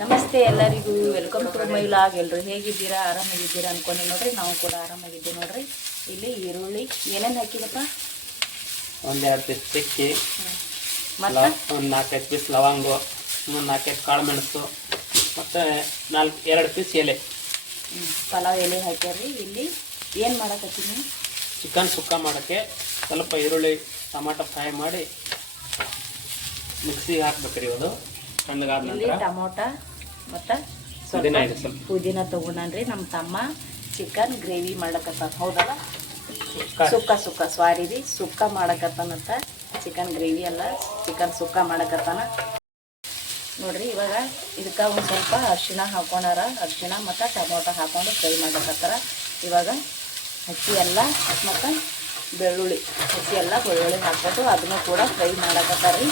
ನಮಸ್ತೆ ಎಲ್ಲರಿಗೂ welcome to my log ಎಲ್ಲರೂ ಹೇಗಿದ್ದೀರಾ? ಆರಾಮಾಗಿದ್ದೀರಾ ಅನ್ಕೊಂಡಿ ನೋಡ್ರಿ. ನಾವು ಕೂಡ ಆರಾಮಾಗಿದ್ದೀವಿ ನೋಡ್ರಿ. ಇಲ್ಲಿ ಈರುಳ್ಳಿ. ಏನೇನು ಹಾಕಿದಪ್ಪ? ಒಂದೆರಡು ಪೀಸ್ ಚಿಕ್ಕಿ ಮತ್ತು? ಒಂದು ನಾಲ್ಕೈದು ಪೀಸ್ ಲವಂಗ ಒಂದು ನಾಲ್ಕೈದು ಕಾಳು ಮೆಣಸು ಮತ್ತು ನಾಲ್ಕು ಎರಡು ಪೀಸ್ ಎಲೆ. ಪಲಾವ್ ಎಲೆ ಹಾಕ್ಯಾರ್ರಿ. ಇಲ್ಲಿ ಏನು ಮಾಡಕತ್ತೀನಿ ಚಿಕನ್ ಸುಕ್ಕ ಮಾಡೋಕ್ಕೆ ಸ್ವಲ್ಪ ಈರುಳ್ಳಿ ಟೊಮಾಟೊ ಫ್ರೈ ಮಾಡಿ ಮಿಕ್ಸಿಗೆ ಹಾಕ್ಬೇಕ್ರಿ ಅದು ತಣ್ಣಗಾದ ಇಲ್ಲಿ ನಂತರ ಟಮೋಟ ಮತ್ತು ಪುದೀನ ಸ್ವಲ್ಪ ಇದೆ ಸ್ವಲ್ಪ. ಪುದೀನ ತೊಗೊಂಡ್ರಿ ನಮ್ಮ ತಮ್ಮ ಚಿಕನ್ ಗ್ರೇವಿ ಮಾಡಕತ್ತ ಹೌದಲ್ಲ? ಸುಕ್ಕ. ಸುಕ್ಕ ಸುಕ್ಕ. ಸ್ವಾರಿ ರೀ ಸುಕ್ಕ ಮಾಡಕತ್ತಾನಂತ ಚಿಕನ್ ಗ್ರೇವಿ ಅಲ್ಲ ಚಿಕನ್ ಸುಕ್ಕ ಮಾಡಕತ್ತಾನ. ನೋಡ್ರಿ ಇವಾಗ ಇದಕ್ಕೆ ಒಂದು ಸ್ವಲ್ಪ ಅರಿಶಿಣ ಹಾಕೊಂಡಾರ ಅರಿಶಿಣ ಮತ್ತು ಟೊಮೊಟೊ ಹಾಕೊಂಡು ಫ್ರೈ ಮಾಡಕತ್ತಾರ. ಇವಾಗ ಹಸಿ ಎಲ್ಲ ಮತ್ತು ಬೆಳ್ಳುಳ್ಳಿ. ಹಸಿ ಎಲ್ಲ ಬೆಳ್ಳುಳ್ಳಿ ಹಾಕ್ಬಿಟ್ಟು ಅದನ್ನು ಕೂಡ ಫ್ರೈ ಮಾಡಕತ್ತಾರ ರೀ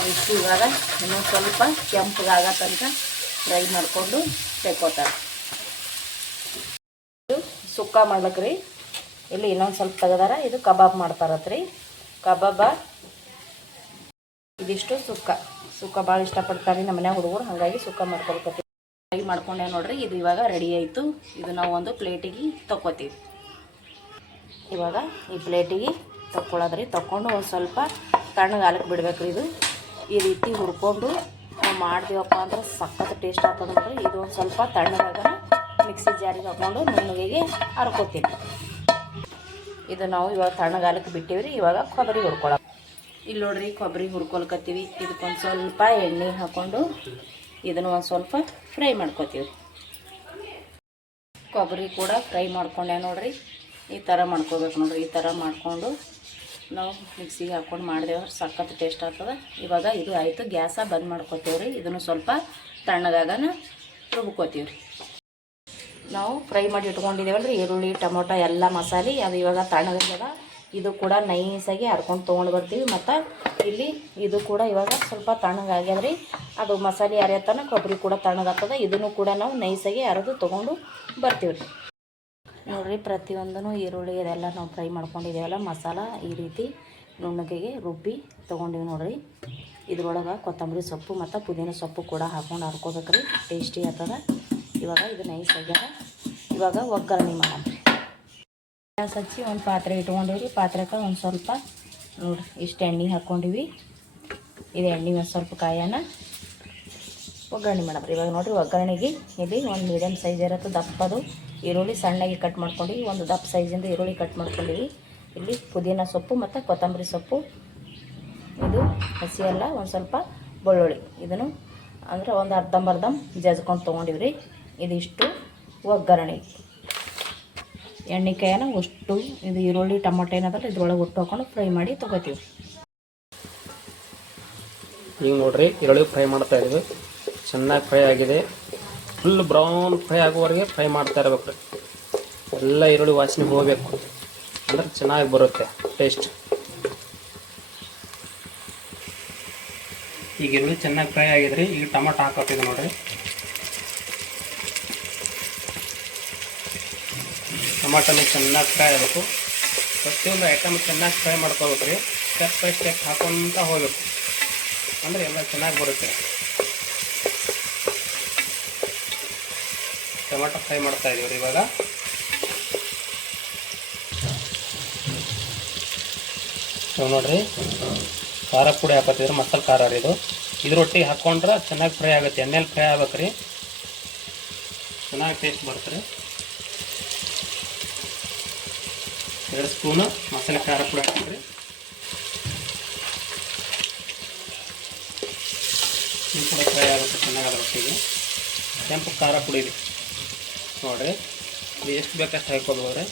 ಅದಿಷ್ಟು ಇವಾಗ ಇನ್ನೊಂದು ಸ್ವಲ್ಪ ಕೆಂಪಗಾಗೋ ತನಕ ಫ್ರೈ ಮಾಡಿಕೊಂಡು ತೆಕ್ಕೋತಾರೆ ಇದು ಸುಕ್ಕ ಮಾಡ್ಬೇಕ್ರಿ. ಇಲ್ಲಿ ಇನ್ನೊಂದು ಸ್ವಲ್ಪ ತೆಗೆದಾರ. ಇದು ಕಬಾಬ್ ಮಾಡ್ತಾರತ್ರಿ. ಕಬಾಬ ಇದಿಷ್ಟು ಸುಕ್ಕ. ಸುಕ್ಕ ಭಾಳ ಇಷ್ಟಪಡ್ತಾರೆ ನಮ್ಮ ಮನ್ಯಾಗ ಹುಡುಗರು. ಹಾಗಾಗಿ ಸುಕ್ಕ ಮಾಡ್ಕೊಳ್ಕತ್ತೀವಿ ಫ್ರೈ ಮಾಡ್ಕೊಂಡೆ ನೋಡ್ರಿ, ಇದು ಇವಾಗ ರೆಡಿ ಆಯಿತು. ಇದು ನಾವು ಒಂದು ಪ್ಲೇಟಿಗೆ ತಕ್ಕೋತೀವಿ. ಇವಾಗ ಈ ಪ್ಲೇಟಿಗೆ ತಕ್ಕೊಳ್ಳೋದ್ರಿ ತಕ್ಕೊಂಡು ಒಂದು ಸ್ವಲ್ಪ ತಣ್ಣಗಾಲಕ್ಕೆ ಬಿಡ್ಬೇಕ್ರಿ ಇದು. ಈ ರೀತಿ ಹುರ್ಕೊಂಡು ನಾವು ಮಾಡ್ದೇವಪ್ಪ ಅಂದ್ರೆ ಸಖತ್ ಟೇಸ್ಟ್ ಆಗ್ತದೆ ನೋಡ್ರಿ. ಇದು ಒಂದು ಸ್ವಲ್ಪ ತಣ್ಣಗಾಗ ಮಿಕ್ಸಿ ಜಾರಿಗೆ ಹಾಕ್ಕೊಂಡು ನುಣ್ಣಗೆ ಹರ್ಕೋತೀನಿ ಇದು ನಾವು ಇವಾಗ ತಣ್ಣಗಾಲಕ್ಕೆ ಬಿಟ್ಟಿವ್ರಿ ಇವಾಗ ಕೊಬ್ಬರಿ ಹುರ್ಕೊಳ್ಳೋ ಇಲ್ಲಿ ನೋಡ್ರಿ, ಕೊಬ್ಬರಿ ಹುರ್ಕೊಳ್ಕತ್ತೀವಿ. ಇದಕ್ಕೊಂದು ಸ್ವಲ್ಪ ಎಣ್ಣೆ ಹಾಕ್ಕೊಂಡು ಇದನ್ನು ಒಂದು ಸ್ವಲ್ಪ ಫ್ರೈ ಮಾಡ್ಕೊತೀವಿ. ಕೊಬ್ಬರಿ ಕೂಡ ಫ್ರೈ ಮಾಡ್ಕೊಂಡೆ ನೋಡ್ರಿ. ಈ ಥರ ಮಾಡ್ಕೋಬೇಕು ನೋಡ್ರಿ. ಈ ಥರ ಮಾಡಿಕೊಂಡು ನಾವು ಮಿಕ್ಸಿಗೆ ಹಾಕ್ಕೊಂಡು ಮಾಡಿದೆವು ಸಖತ್ ಟೇಸ್ಟ್ ಆಗ್ತದೆ. ಇವಾಗ ಇದು ಆಯಿತು, ಗ್ಯಾಸ ಬಂದ್ ಮಾಡ್ಕೋತೀವಿ ರೀ ಇದನ್ನು ಸ್ವಲ್ಪ ತಣ್ಣಗಾಗನ ರುಬ್ಕೋತೀವಿ ರೀ ನಾವು ಫ್ರೈ ಮಾಡಿ ಇಟ್ಕೊಂಡಿದ್ದೇವಲ್ಲ ರೀ ಈರುಳ್ಳಿ, ಟೊಮೊಟೊ, ಎಲ್ಲ ಮಸಾಲೆ, ಅದು ಇವಾಗ ತಣ್ಣಗಾಗ್ಯದ ಇದು ಕೂಡ ನೈಸಾಗಿ ಹರ್ಕೊಂಡು ತೊಗೊಂಡು ಬರ್ತೀವಿ. ಮತ್ತು ಇಲ್ಲಿ ಇದು ಕೂಡ ಇವಾಗ ಸ್ವಲ್ಪ ತಣ್ಣಗಾಗ್ಯದ ರೀ ಅದು ಮಸಾಲೆ ಅರಿಯತನ ಕೊಬ್ಬರಿ ಕೂಡ ತಣ್ಣಗಾಗ್ತದೆ. ಇದನ್ನು ಕೂಡ ನಾವು ನೈಸಾಗಿ ಅರೆದು ತೊಗೊಂಡು ಬರ್ತೀವಿ ರೀ ನೋಡಿರಿ ಪ್ರತಿಯೊಂದೂ ಈರುಳ್ಳಿ ಇದೆಲ್ಲ ನಾವು ಫ್ರೈ ಮಾಡ್ಕೊಂಡಿದ್ದೇವಲ್ಲ, ಮಸಾಲ ಈ ರೀತಿ ನುಣ್ಣಗೆಗೆ ರುಬ್ಬಿ ತೊಗೊಂಡಿವಿ ನೋಡಿರಿ. ಇದ್ರೊಳಗೆ ಕೊತ್ತಂಬರಿ ಸೊಪ್ಪು ಮತ್ತು ಪುದೀನ ಸೊಪ್ಪು ಕೂಡ ಹಾಕೊಂಡು ಹರ್ಕೋಬೇಕ್ರಿ ಟೇಸ್ಟಿ ಆಗ್ತದೆ. ಇವಾಗ ಇದು ನೈಸ್ ಆಗ್ಯದ ಇವಾಗ ಒಗ್ಗರಣೆ ಮಾಡೋಣ. ಗ್ಯಾಸ್ ಹಚ್ಚಿ ಒಂದು ಪಾತ್ರೆ ಇಟ್ಕೊಂಡಿವ್ರಿ, ಪಾತ್ರೆಗೆ ಒಂದು ಸ್ವಲ್ಪ ನೋಡ್ರಿ, ಇಷ್ಟು ಎಣ್ಣೆ ಹಾಕ್ಕೊಂಡಿವಿ. ಇದು ಎಣ್ಣೆ ಒಂದು ಸ್ವಲ್ಪ ಕಾಯನ ಒಗ್ಗರಣೆ ಮಾಡಬ್ರಿ ಇವಾಗ ನೋಡಿರಿ ಒಗ್ಗರಣೆಗೆ ಇಲ್ಲಿ ಒಂದು ಮೀಡಿಯಮ್ ಸೈಜ್ ಇರುತ್ತೆ, ದಪ್ಪದು. ಈರುಳ್ಳಿ ಸಣ್ಣಗೆ ಕಟ್ ಮಾಡ್ಕೊಂಡಿವಿ ಒಂದು ದಪ್ಪ ಸೈಜಿಂದ ಈರುಳ್ಳಿ ಕಟ್ ಮಾಡ್ಕೊಂಡಿವಿ. ಇಲ್ಲಿ ಪುದೀನ ಸೊಪ್ಪು ಮತ್ತು ಕೊತ್ತಂಬರಿ ಸೊಪ್ಪು, ಇದು ಹಸಿ ಅಲ್ಲ, ಒಂದು ಸ್ವಲ್ಪ ಬೆಳ್ಳುಳ್ಳಿ. ಇದನ್ನು ಅಂದರೆ ಒಂದು ಅರ್ಧಂಬರ್ಧಂ ಜಜ್ಕೊಂಡು ತೊಗೊಂಡಿವ್ರಿ. ಇದಿಷ್ಟು ಒಗ್ಗರಣೆ. ಎಣ್ಣೆಕಾಯನ್ನು ಅಷ್ಟು ಇದು ಈರುಳ್ಳಿ, ಟೊಮೊಟೊ ಏನದಲ್ಲ, ಇದ್ರೊಳಗೆ ಉಟ್ಟು ಹಾಕೊಂಡು ಫ್ರೈ ಮಾಡಿ ತೊಗೋತೀವಿ. ಈಗ ನೋಡ್ರಿ, ಈರುಳ್ಳಿ ಫ್ರೈ ಮಾಡ್ತಾ ಇದ್ದೀವಿ ಚೆನ್ನಾಗಿ ಫ್ರೈ ಆಗಿದೆ. ಫುಲ್ ಬ್ರೌನ್ ಫ್ರೈ ಆಗುವವರೆಗೆ ಫ್ರೈ ಮಾಡ್ತಾ ಇರಬೇಕು ಎಲ್ಲ ಈರುಳ್ಳಿ ವಾಸನೆ ಹೋಗಬೇಕು. ಅಂದರೆ ಚೆನ್ನಾಗಿ ಬರುತ್ತೆ ಟೇಸ್ಟ್ ಈಗ ಈರುಳ್ಳಿ ಚೆನ್ನಾಗಿ ಫ್ರೈ ಆಗಿದ್ರಿ ಈಗ ಟೊಮಾಟೊ ಹಾಕೋತಿದ್ವಿ ನೋಡಿರಿ. ಟೊಮಾಟೊನ ಚೆನ್ನಾಗಿ ಫ್ರೈ ಆಗಬೇಕು. ಪ್ರತಿಯೊಂದು ಐಟಮ್ ಚೆನ್ನಾಗಿ ಫ್ರೈ ಮಾಡ್ಕೋಬೇಕು ರೀ ಸ್ಟೆಪ್ ಬೈ ಸ್ಟೆಪ್ ಹಾಕೊತ ಹೋಗಬೇಕು. ಅಂದರೆ ಎಲ್ಲ ಚೆನ್ನಾಗಿ ಬರುತ್ತೆ. ಟೊಮಾಟೊ ಫ್ರೈ ಮಾಡ್ತಾ ಇದೀವಿ ರೀ ಇವಾಗ ನೋಡ್ರಿ, ಖಾರ ಪುಡಿ ಹಾಕತ್ತಿದ್ರೆ ಮಸಾಲೆ ಖಾರ ರೀ ಇದು. ಇದ್ರೊಟ್ಟಿಗೆ ಹಾಕ್ಕೊಂಡ್ರೆ ಚೆನ್ನಾಗಿ ಫ್ರೈ ಆಗುತ್ತೆ, ಎಣ್ಣೆಲಿ ಫ್ರೈ ಆಗ್ಬೇಕು ರೀ ಚೆನ್ನಾಗಿ ಟೇಸ್ಟ್ ಬರುತ್ತೆ ರೀ. ಎರಡು ಸ್ಪೂನು ಮಸಾಲೆ ಖಾರ ಪುಡಿ ಹಾಕಿದ್ರಿ ರೀ ಕೂಡ ಫ್ರೈ ಆಗುತ್ತೆ ಚೆನ್ನಾಗಿ ರೊಟ್ಟಿಗೆ. ಕೆಂಪು ಖಾರ ಪುಡಿ ಇದೆ. ನೋಡಿರಿ ಇದು ಎಷ್ಟು ಬೇಕಷ್ಟು ಹಾಕೋಬೋದ್ರಿ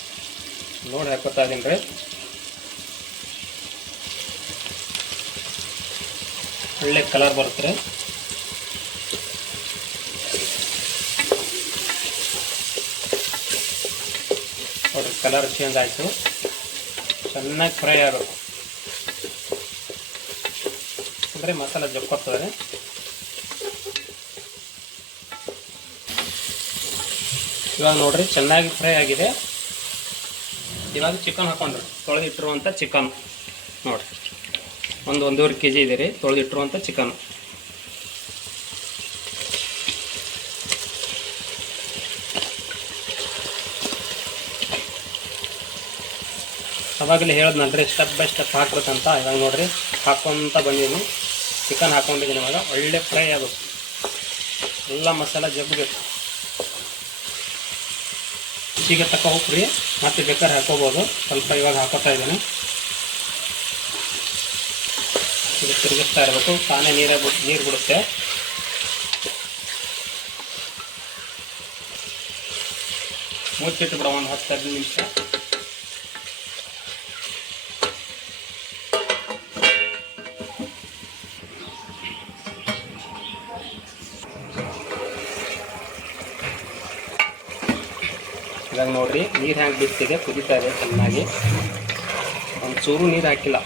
ನೋಡಿ ಹಾಕೋತಾ ಇದೀನಿ ರೀ. ಒಳ್ಳೆ ಕಲರ್ ಬರುತ್ತೆ ರೀ. ನೋಡಿರಿ ಕಲರ್ ಚೇಂಜ್ ಆಯಿತು. ಚೆನ್ನಾಗಿ ಫ್ರೈ ಆಗಬೇಕು. ಅಂದರೆ ಮಸಾಲೆ ಜೊಕ್ಕೊಡ್ತದೆ ಇವಾಗ ನೋಡ್ರಿ, ಚೆನ್ನಾಗಿ ಫ್ರೈ ಆಗಿದೆ. ಇವಾಗ ಚಿಕನ್ ಹಾಕೊಂಡ್ರಿ. ತೊಳೆದಿಟ್ಟಿರುವಂಥ ಚಿಕನ್ ನೋಡಿರಿ. ಒಂದು ಒಂದೂವರೆ ಕೆ ಜಿ ಇದೆ ರೀ ತೊಳೆದಿಟ್ಟಿರುವಂಥ ಚಿಕನ್ ಅವಾಗಲೇ ಹೇಳಿದ್ನಲ್ರಿ ಸ್ಟೆಪ್ ಬೈ ಸ್ಟೆಪ್ ಹಾಕ್ಬೇಕಂತ ಇವಾಗ ನೋಡಿರಿ ಹಾಕ್ಕೊಂತ ಬಂದಿದ್ದೀನಿ. ಚಿಕನ್ ಹಾಕೊಂಡಿದ್ದೀನಿ ಇವಾಗ. ಒಳ್ಳೆ ಫ್ರೈ ಆಗಬೇಕು ಎಲ್ಲ ಮಸಾಲ ಜಗ್ಬೇಕು ರುಚಿಗೆ ತಕ್ಕ ಉಪ್ಪು ರೀ ಮತ್ತೆ ಬೇಕಾದ್ರೆ ಹಾಕೋಬೋದು. ಸ್ವಲ್ಪ ಇವಾಗ ಹಾಕೋತಾ ಇದ್ದೀನಿ. ಇದು ತಿರುಗಿಸ್ತಾ ಇರಬೇಕು. ತಾನೇ ನೀರೇ ಬಿಟ್ಟು ನೀರು ಬಿಡುತ್ತೆ. ಮುಚ್ಚಿಟ್ಟು ಬಿಡ, ಒಂದು ಹತ್ತು ಹದಿನೈದು ನಿಮಿಷ. ಇವಾಗ ನೋಡ್ರಿ, ನೀರು ಹ್ಯಾಂಗೆ ಬಿಡ್ತಿದೆ ಕುದೀತಾ ಇದೆ ಚೆನ್ನಾಗಿ. ಒಂದು ಚೂರು ನೀರು ಹಾಕಿಲ್ಲ.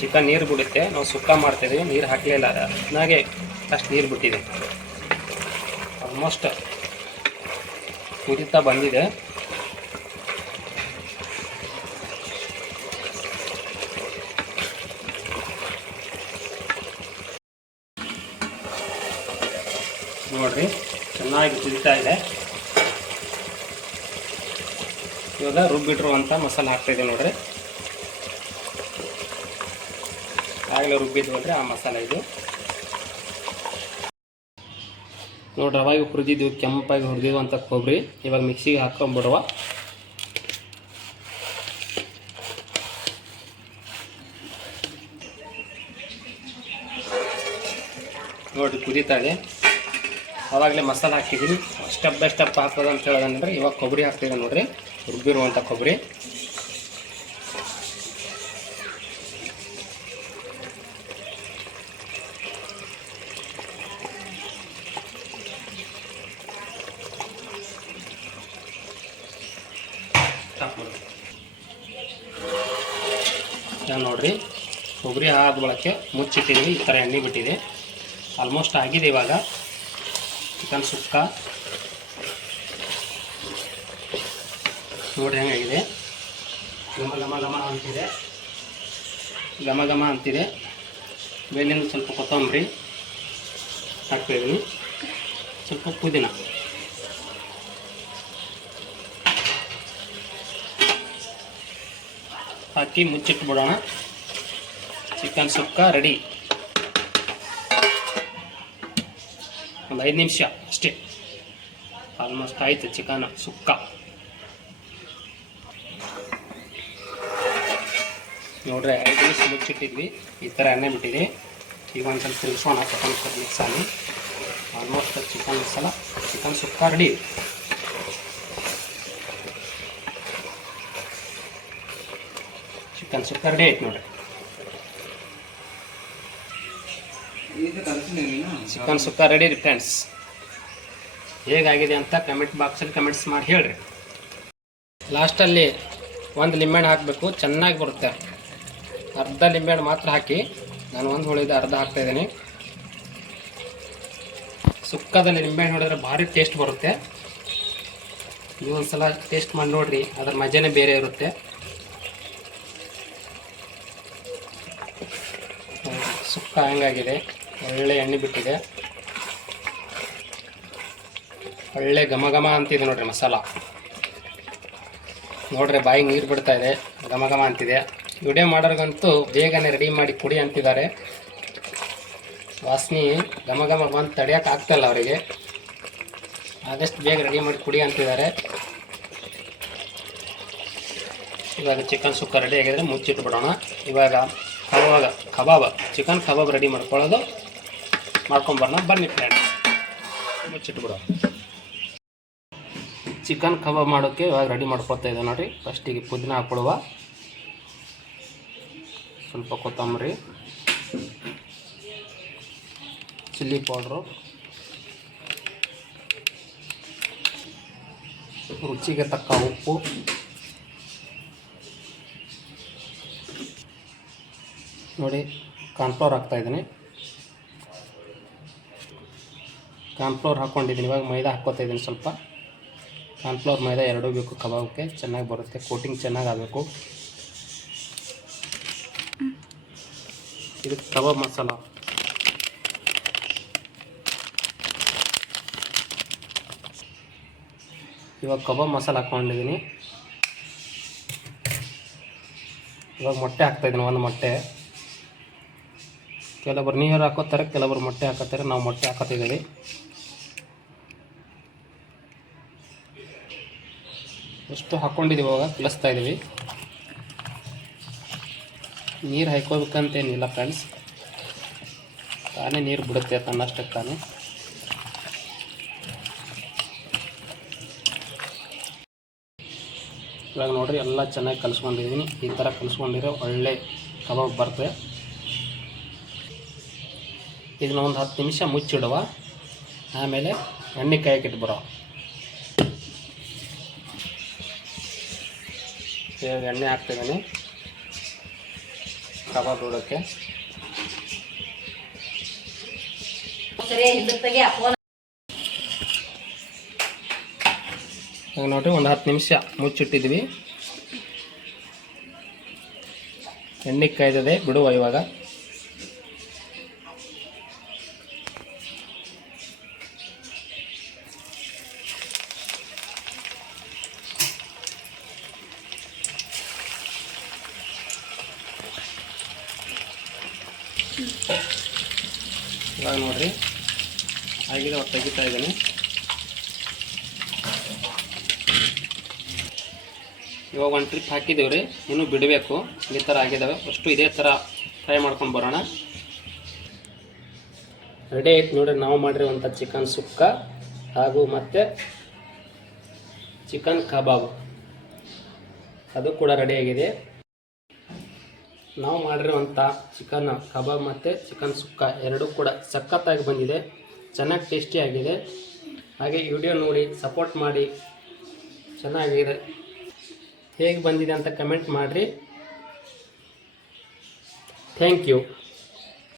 ಚಿಕನ್ ನೀರು ಬಿಡುತ್ತೆ, ನಾವು ಸುಕ್ಕ ಮಾಡ್ತಿದ್ದೀವಿ ನೀರು ಹಾಕಲಿಲ್ಲ ಚೆನ್ನಾಗೆ ಅಷ್ಟು ನೀರು ಬಿಟ್ಟಿದೆ. ಆಲ್ಮೋಸ್ಟ್ ಕುದೀತಾ ಬಂದಿದೆ. ನೋಡ್ರಿ, ಚೆನ್ನಾಗಿ ಕುದೀತಾ ಇದೆ. ಇವಾಗ ರುಬ್ಬಿಟ್ಟಿರುವಂಥ ಮಸಾಲೆ ಹಾಕ್ತಾಯಿದೆ ನೋಡ್ರಿ. ಆಗಲೇ ರುಬ್ಬಿದ್ವಲ್ರಿ ಆ ಮಸಾಲೆ ಇದು. ನೋಡ್ರಿ ಅವಾಗ ಹುರಿದಿದ್ವು ಕೆಂಪಾಗಿ ಹುರಿದಿರುವಂಥ ಕೊಬ್ಬರಿ. ಇವಾಗ ಮಿಕ್ಸಿಗೆ ಹಾಕೊಂಡ್ಬಿಡುವ ನೋಡ್ರಿ ಕುದೀತಾಳೆ ಅವಾಗಲೇ ಮಸಾಲೆ ಹಾಕಿದ್ದೀನಿ. ಸ್ಟೆಪ್ ಬೈ ಸ್ಟೆಪ್ ಹಾಕೋದು ಅಂತ ಹೇಳೋದಂದ್ರೆ ಇವಾಗ ಕೊಬ್ಬರಿ ಹಾಕ್ತಿದೆ ನೋಡ್ರಿ. ರುಬ್ಬಿರುವಂಥ ಕೊಬ್ಬರಿ. ನೋಡ್ರಿ, ಕೊಬ್ಬರಿ ಆದ ಬಳಕೆ ಮುಚ್ಚಿಟ್ಟಿದ್ವಿ. ಈ ಥರ ಎಣ್ಣೆ ಬಿಟ್ಟಿದೆ. ಆಲ್ಮೋಸ್ಟ್ ಆಗಿದೆ ಇವಾಗ. ಚಿಕನ್ ಸುಕ್ಕ. ನೋಡ್ರಿ ಹೆಂಗಾಗಿದೆ ಘಮ ಘಮ ಘಮ ಅಂತಿದೆ ಘಮ ಘಮ ಅಂತಿದೆ ಮೇಲಿಂದ ಸ್ವಲ್ಪ ಕೊತ್ತಂಬರಿ ಹಾಕ್ತಿದ್ದೀನಿ ಸ್ವಲ್ಪ ಪುದೀನ. ಹಾಕಿ ಮುಚ್ಚಿಟ್ಬಿಡೋಣ. Chicken sukka ready. ಒಂದು ಐದು ನಿಮಿಷ ಅಷ್ಟೇ. ಆಲ್ಮೋಸ್ಟ್ ಆಯಿತು ಚಿಕನ್ ಸುಕ್ಕ. ನೋಡ್ರಿ, ಐದು ನಿಮಿಷ ಮುಚ್ಚಿಟ್ಟಿದ್ವಿ. ಈ ಥರ ಎಣ್ಣೆ ಬಿಟ್ಟಿದೆ. ಈಗ ಒಂದು ಸ್ವಲ್ಪ ತಿಳಿಸೋಣ chicken ಮಿಕ್ಸಾಗಿ almost chicken masala chicken sukka ready chicken sukka ready ಆಯ್ತು ನೋಡ್ರಿ. ಚಿಕನ್ ಸುಕ್ಕ ರೆಡಿ ರೀ ಫ್ರೆಂಡ್ಸ್ ಹೇಗಾಗಿದೆ ಅಂತ ಕಮೆಂಟ್ ಬಾಕ್ಸಲ್ಲಿ ಕಮೆಂಟ್ಸ್ ಮಾಡಿ ಹೇಳ್ರಿ. ಲಾಸ್ಟಲ್ಲಿ ಒಂದು ಲಿಂಬೆಹಣ್ಣು ಹಾಕಬೇಕು. ಚೆನ್ನಾಗಿ ಬರುತ್ತೆ. ಅರ್ಧ ಲಿಂಬೆಹಣ್ಣು ಮಾತ್ರ ಹಾಕಿ ನಾನು ಒಂದು ಉಳಿದ ಅರ್ಧ ಹಾಕ್ತಾ ಇದ್ದೀನಿ. ಸುಕ್ಕದಲ್ಲಿ ನಿಂಬೆಹಣ್ಣು ಹೊಡೆದ್ರೆ ಭಾರಿ ಟೇಸ್ಟ್ ಬರುತ್ತೆ. ನೀವು ಒಂದು ಸಲ ಟೇಸ್ಟ್ ಮಾಡಿ ನೋಡ್ರಿ, ಅದ್ರ ಮಜಾನೇ ಬೇರೆ ಇರುತ್ತೆ. ಸುಕ್ಕ ಹಂಗಾಗಿದೆ, ಒಳ್ಳೆ ಎಣ್ಣೆ ಬಿಟ್ಟಿದೆ. ಒಳ್ಳೆ ಘಮ ಘಮ ಅಂತಿದೆ ನೋಡ್ರಿ ಮಸಾಲ. ನೋಡ್ರಿ ಬಾಯಿಗೆ ನೀರು ಬಿಡ್ತಾ ಇದೆ, ಘಮ ಘಮ ಅಂತಿದೆ. ವಿಡಿಯೋ ಮಾಡೋರ್ಗಂತೂ ಬೇಗನೆ ರೆಡಿ ಮಾಡಿ ಕುಡಿ ಅಂತಿದ್ದಾರೆ. ವಾಸನೆ ಘಮ ಘಮ ಬಂದು ತಡೆಯೋಕೆ ಆಗ್ತಾಯಿಲ್ಲ ಅವರಿಗೆ. ಆದಷ್ಟು ಬೇಗ ರೆಡಿ ಮಾಡಿ ಕುಡಿ ಅಂತಿದ್ದಾರೆ. ಇವಾಗ ಚಿಕನ್ ಸುಕ್ಕ ರೆಡಿ ಆಗಿದ್ರೆ ಮುಚ್ಚಿಟ್ಬಿಡೋಣ. ಇವಾಗ ಕಬಾಬ, ಕಬಾಬ್ ಚಿಕನ್ ಕಬಾಬ್ ರೆಡಿ ಮಾಡ್ಕೊಳ್ಳೋದು. ಮಾಡ್ಕೊಂಬರೋಣ, ಬನ್ನಿ ಫ್ರೆಂಡ್ ಮುಚ್ಚಿಟ್ಬಿಡೋಣ. ಚಿಕನ್ ಕಬಾಬ್ ಮಾಡೋಕ್ಕೆ ಇವಾಗ ರೆಡಿ ಮಾಡ್ಕೊತಾ ಇದ್ದೆ ನೋಡಿರಿ. ಫಸ್ಟಿಗೆ ಪುದೀನ ಹಾಕ್ಕೊಳುವ ಸ್ವಲ್ಪ ಕೊತ್ತಂಬರಿ, ಚಿಲ್ಲಿ ಪೌಡ್ರು, ರುಚಿಗೆ ತಕ್ಕ ಉಪ್ಪು, ನೋಡಿ ಕಾರ್ನ್ಫ್ಲೋರ್ ಹಾಕ್ತಾ ಇದ್ದೀನಿ. ಕಾರ್ನ್ಫ್ಲೋರ್ ಹಾಕ್ಕೊಂಡಿದ್ದೀನಿ ಇವಾಗ ಮೈದಾ ಹಾಕ್ಕೋತಾ ಇದ್ದೀನಿ ಸ್ವಲ್ಪ. ಕಾರ್ನ್ಫ್ಲೋರ್ ಮೈದಾ ಎರಡೂ ಬೇಕು ಕಬಾಬ್ಗೆ, ಚೆನ್ನಾಗಿ ಬರುತ್ತೆ ಕೋಟಿಂಗ್ ಚೆನ್ನಾಗಿ ಆಗಬೇಕು. ಇದು ಕಬಾಬ್ ಮಸಾಲ. ಇವಾಗ ಕಬಾಬ್ ಮಸಾಲ ಹಾಕ್ಕೊಂಡಿದ್ದೀನಿ. ಇವಾಗ ಮೊಟ್ಟೆ ಹಾಕ್ತಾಯಿದ್ದೀನಿ ಒಂದು ಮೊಟ್ಟೆ. ಕೆಲವೊಬ್ರು ನೀರು ಹಾಕೋತಾರೆ ಕೆಲವರು ಮೊಟ್ಟೆ ಹಾಕೋತಾರೆ, ನಾವು ಮೊಟ್ಟೆ ಹಾಕೋತಿದ್ದೀವಿ ಎಷ್ಟು ಹಾಕ್ಕೊಂಡಿದ್ದೀವಿ ಇವಾಗ? ಕಲಿಸ್ತಾ ಇದ್ದೀವಿ. ನೀರು ಹಾಕೋಬೇಕಂತೇನಿಲ್ಲ ಫ್ರೆಂಡ್ಸ್ ತಾನೇ ನೀರು ಬಿಡುತ್ತೆ ತನ್ನಷ್ಟಕ್ಕೆ ತಾನೇ. ಇವಾಗ ನೋಡ್ರಿ ಎಲ್ಲ ಚೆನ್ನಾಗಿ ಕಲಿಸ್ಕೊಂಡಿದ್ದೀನಿ ಈ ಥರ ಕಲಿಸ್ಕೊಂಡಿರೋ ಒಳ್ಳೆ ಕಬಾಬ್ ಬರ್ತದೆ. ಇದನ್ನ ಒಂದು ಹತ್ತು ನಿಮಿಷ ಮುಚ್ಚಿಡುವ. ಆಮೇಲೆ ಎಣ್ಣೆ ಕಾಯಕ್ಕಿಟ್ಟು ಬರೋ ಇವಾಗ ಎಣ್ಣೆ ಹಾಕ್ತಿದ್ದೀನಿ ಕಬಾಬ್ ನೋಡೋಕ್ಕೆ ನೋಡ್ರಿ ಒಂದು ಹತ್ತು ನಿಮಿಷ ಮುಚ್ಚಿಟ್ಟಿದ್ವಿ. ಎಣ್ಣೆ ಕಾಯ್ದದೆ ಬಿಡುವ ಇವಾಗ. ಇವಾಗ ನೋಡ್ರಿ. ಆಗಿದೆ ಅವ್ರು ತೆಗಿತಾ ಇದ್ದೀನಿ. ಇವಾಗ ಒಂದು ಟ್ರಿಪ್ ಹಾಕಿದ್ದೀವಿ ರೀ. ಇನ್ನೂ ಬಿಡಬೇಕು. ಈ ಥರ ಆಗಿದ್ದಾವೆ. ಅಷ್ಟು ಇದೇ ಥರ ಫ್ರೈ ಮಾಡ್ಕೊಂಡು ಬರೋಣ. ರೆಡಿ ಆಯ್ತು ನೋಡಿ ನಾವು ಮಾಡಿರುವಂಥ ಚಿಕನ್ ಸುಕ್ಕ ಹಾಗೂ ಮತ್ತು ಚಿಕನ್ ಕಬಾಬ್ ಅದು ಕೂಡ ರೆಡಿಯಾಗಿದೆ ನಾವು ಮಾಡಿರುವಂಥ ಚಿಕನ್, ಕಬಾಬ್ ಮತ್ತು ಚಿಕನ್ ಸುಕ್ಕ ಎರಡೂ ಕೂಡ ಸಖತ್ತಾಗಿ ಬಂದಿದೆ. ಚೆನ್ನಾಗಿ ಟೇಸ್ಟಿಯಾಗಿದೆ ಹಾಗೆ ವಿಡಿಯೋ ನೋಡಿ ಸಪೋರ್ಟ್ ಮಾಡಿ. ಚೆನ್ನಾಗಿದೆ. ಹೇಗೆ ಬಂದಿದೆ ಅಂತ ಕಮೆಂಟ್ ಮಾಡಿರಿ. Thank you